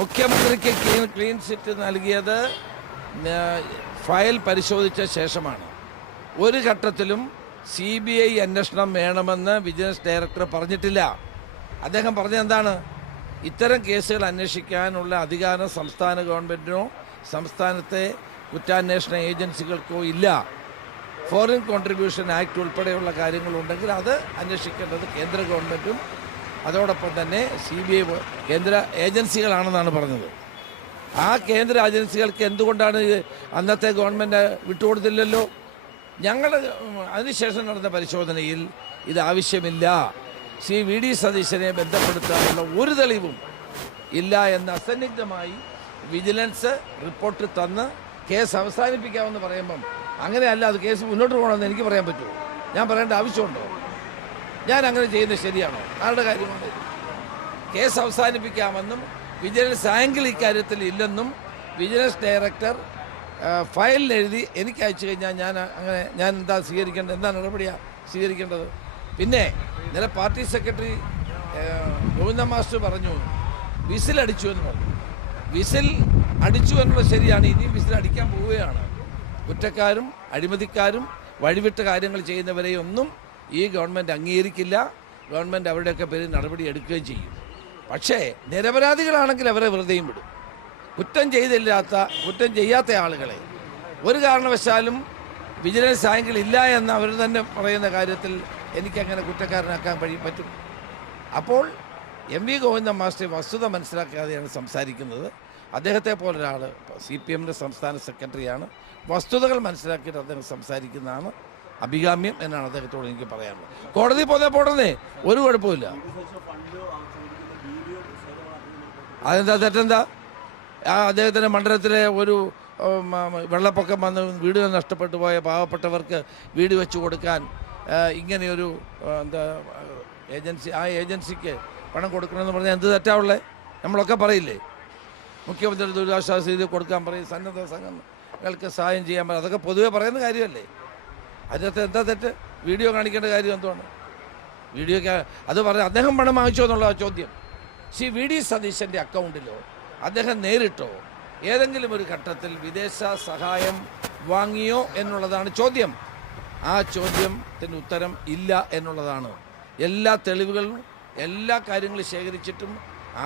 മുഖ്യമന്ത്രിക്ക് clean chit നൽകിയത് file പരിശോധിച്ച ശേഷമാണ്. ഒരു ഘട്ടത്തിലും CBI അന്വേഷണം വേണമെന്ന് വിജിലൻസ് ഡയറക്ടർ പറഞ്ഞിട്ടില്ല. അദ്ദേഹം പറഞ്ഞെന്താണ്, ഇത്തരം കേസുകൾ അന്വേഷിക്കാനുള്ള അധികാരം സംസ്ഥാന ഗവൺമെൻറ്റിനോ സംസ്ഥാനത്തെ കുറ്റാന്വേഷണ ഏജൻസികൾക്കോ ഇല്ല. ഫോറിൻ കോൺട്രിബ്യൂഷൻ ആക്ട് ഉൾപ്പെടെയുള്ള കാര്യങ്ങളുണ്ടെങ്കിൽ അത് അന്വേഷിക്കേണ്ടത് കേന്ദ്ര ഗവൺമെൻറ്റും അതോടൊപ്പം തന്നെ CBI കേന്ദ്ര ഏജൻസികളാണെന്നാണ് പറഞ്ഞത്. ആ കേന്ദ്ര ഏജൻസികൾക്ക് എന്തുകൊണ്ടാണ് അന്നത്തെ ഗവൺമെൻറ് വിട്ടുകൊടുത്തില്ലല്ലോ? ഞങ്ങൾ അതിനുശേഷം നടന്ന പരിശോധനയിൽ ഇത് ആവശ്യമില്ല, VD സതീശനെ ബന്ധപ്പെടുത്താനുള്ള ഒരു തെളിവും ഇല്ല എന്ന് അസന്നിഗ്ധമായി വിജിലൻസ് റിപ്പോർട്ട് തന്ന് കേസ് അവസാനിപ്പിക്കാമെന്ന് പറയുമ്പം അങ്ങനെയല്ല, അത് കേസ് മുന്നോട്ട് പോകണമെന്ന് എനിക്ക് പറയാൻ പറ്റുമോ? ഞാൻ പറയേണ്ട ആവശ്യമുണ്ടോ? ഞാൻ അങ്ങനെ ചെയ്യുന്നത് ശരിയാണോ? ആരുടെ കാര്യമുണ്ട്? കേസ് അവസാനിപ്പിക്കാമെന്നും വിജിലൻസ് ആംഗിൾ ഇക്കാര്യത്തിൽ ഇല്ലെന്നും വിജിലൻസ് ഡയറക്ടർ ഫയലിൽ എഴുതി എനിക്ക് അയച്ചു കഴിഞ്ഞാൽ ഞാൻ എന്താ സ്വീകരിക്കേണ്ടത്? എന്താ നടപടിയാണ് സ്വീകരിക്കേണ്ടത്? പിന്നെ ഇന്നലെ പാർട്ടി സെക്രട്ടറി ഗോവിന്ദ മാസ്റ്റർ പറഞ്ഞു വിസിൽ അടിച്ചു എന്ന് പറഞ്ഞു. വിസിൽ അടിച്ചു എന്നുള്ളത് ശരിയാണ്. ഇനിയും വിസിൽ അടിക്കാൻ പോവുകയാണ്. കുറ്റക്കാരും അഴിമതിക്കാരും വഴിവിട്ട കാര്യങ്ങൾ ചെയ്യുന്നവരെയൊന്നും ഈ ഗവൺമെൻറ് അംഗീകരിക്കില്ല. ഗവൺമെൻറ് അവരുടെയൊക്കെ പേരിൽ നടപടി എടുക്കുകയും ചെയ്യും. പക്ഷേ നിരപരാധികളാണെങ്കിൽ അവരെ വെറുതെയും വിടും. കുറ്റം ചെയ്യാത്ത ആളുകളെ ഒരു കാരണവശാലും വിജിലൻസ് ആംഗിൾ ഇല്ല എന്ന് അവർ തന്നെ പറയുന്ന കാര്യത്തിൽ എനിക്കങ്ങനെ കുറ്റക്കാരനാക്കാൻ പറ്റും. അപ്പോൾ MV ഗോവിന്ദൻ മാസ്റ്റർ വസ്തുത മനസ്സിലാക്കാതെയാണ് സംസാരിക്കുന്നത്. അദ്ദേഹത്തെ പോലൊരാൾ CPMൻ്റെ സംസ്ഥാന സെക്രട്ടറിയാണ്. വസ്തുതകൾ മനസ്സിലാക്കിയിട്ട് അദ്ദേഹം സംസാരിക്കുന്നതാണ് അഭികാമ്യം എന്നാണ് അദ്ദേഹത്തോട് എനിക്ക് പറയാനുള്ളത്. കോടതി പോന്നേ ഒരു കുഴപ്പമില്ല. അതെന്താ തെറ്റെന്താ? അദ്ദേഹത്തിൻ്റെ മണ്ഡലത്തിലെ ഒരു വെള്ളപ്പൊക്കം വന്ന് വീട് നഷ്ടപ്പെട്ടു പോയ പാവപ്പെട്ടവർക്ക് വീട് വെച്ച് കൊടുക്കാൻ ഇങ്ങനെയൊരു ഏജൻസിക്ക് പണം കൊടുക്കണമെന്ന് പറഞ്ഞാൽ എന്ത് തെറ്റാവുള്ളേ? നമ്മളൊക്കെ പറയില്ലേ, മുഖ്യമന്ത്രി ദുരിതാശ്വാസ നിധി കൊടുക്കാൻ പറയും, സന്നദ്ധ സംഘങ്ങൾക്ക് സഹായം ചെയ്യാൻ പറയും. അതൊക്കെ പൊതുവെ പറയുന്ന കാര്യമല്ലേ? അതിനകത്ത് എന്താ തെറ്റ്? വീഡിയോ കാണിക്കേണ്ട കാര്യം എന്തുവാണ്? വീഡിയോയ്ക്ക് അത് പറഞ്ഞ് അദ്ദേഹം പണം വാങ്ങിച്ചോ എന്നുള്ള ചോദ്യം. VD സതീശൻ്റെ അക്കൗണ്ടിലോ അദ്ദേഹം നേരിട്ടോ ഏതെങ്കിലും ഒരു ഘട്ടത്തിൽ വിദേശ സഹായം വാങ്ങിയോ എന്നുള്ളതാണ് ചോദ്യം. ആ ചോദ്യത്തിന് ഉത്തരം ഇല്ല എന്നുള്ളതാണ്. എല്ലാ തെളിവുകളും എല്ലാ കാര്യങ്ങളും ശേഖരിച്ചിട്ടും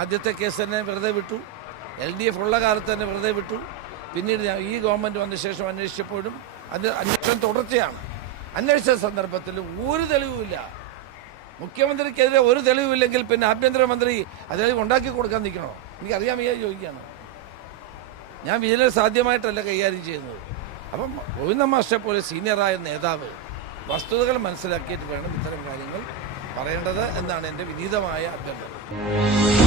ആദ്യത്തെ കേസ് തന്നെ വെറുതെ വിട്ടു. LDF ഉള്ള കാലത്ത് തന്നെ വെറുതെ വിട്ടു. പിന്നീട് ഈ ഗവൺമെൻറ് വന്ന ശേഷം അന്വേഷിച്ചപ്പോഴും അത് അന്വേഷണം തുടർച്ചയാണ്. അന്വേഷിച്ച സന്ദർഭത്തിൽ ഒരു തെളിവുമില്ല. മുഖ്യമന്ത്രിക്കെതിരെ ഒരു തെളിവില്ലെങ്കിൽ പിന്നെ ആഭ്യന്തരമന്ത്രി അത് തെളിവ് ഉണ്ടാക്കി കൊടുക്കാൻ നിൽക്കണോ? എനിക്കറിയാൻ വയ്യ ചോദിക്കുകയാണ്. ഞാൻ വിജിലൻസ് സാധ്യമായിട്ടല്ല കൈകാര്യം ചെയ്യുന്നത്. അപ്പം ഗോവിന്ദൻ മാസ്റ്ററെ പോലെ സീനിയറായ നേതാവ് വസ്തുതകൾ മനസ്സിലാക്കിയിട്ട് വേണം ഇത്തരം കാര്യങ്ങൾ പറയേണ്ടത് എന്നാണ് എൻ്റെ വിനീതമായ അഭ്യർത്ഥന.